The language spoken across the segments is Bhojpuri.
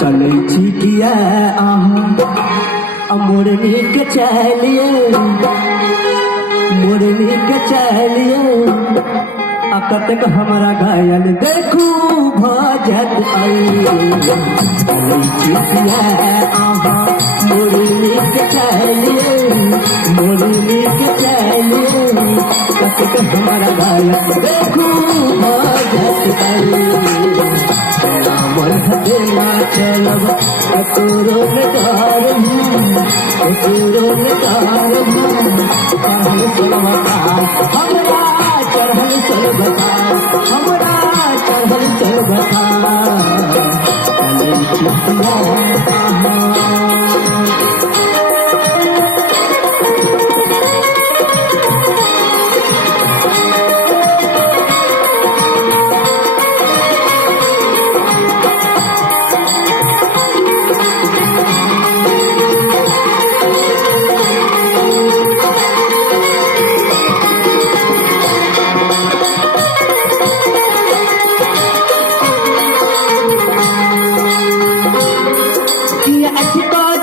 चलै छी किया अहाँ मोरनी के चलिए मोरनी के चलिए आ कतक हमरा घायल देखू भजत चलै छी किया अहाँ मोरनी के चलिए मोरनी के चलिए कतक हमरा घायल देखू भजत देना चलब कतोरो में डार कतोरो में डार चढ़ल चलबता हमरा चढ़ल चलबता हमरा चढ़ल चलबता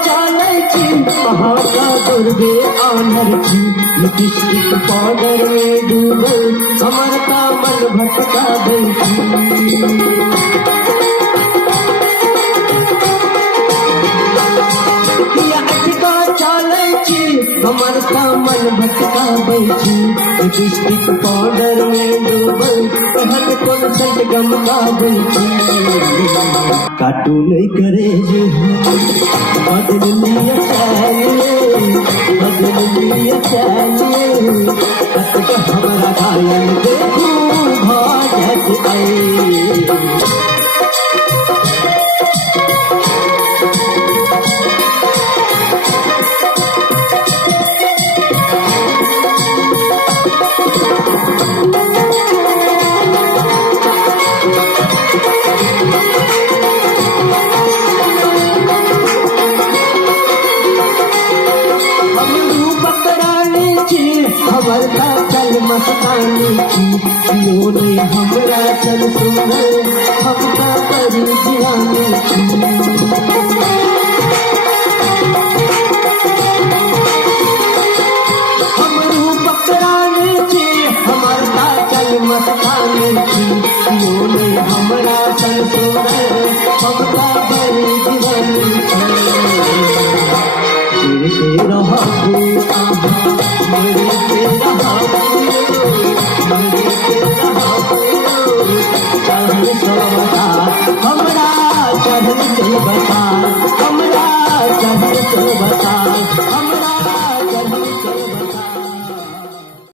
चले चितिया दुर्गे आनर की लिपस्टिक पाउडर में डूबल हमर का मन भटका बैठी हमर का मन भटका बैठी लिपस्टिक पाउडर में डूबल हर कोन संग गमका बैठी काटू नहीं करे जे बदल लिया चलिए कतक हमरा घायल देखू भजत हमर का चल मस्तानी की मोरे हमरा चल सुंदर हम का करी दीवानी हमरू पकड़ाने की हमर का चल मस्तानी की मोरे हमरा चल सुंदर हम का करी दीवानी हमरा चढ़ल चल बता हमरा चढ़ल चल बता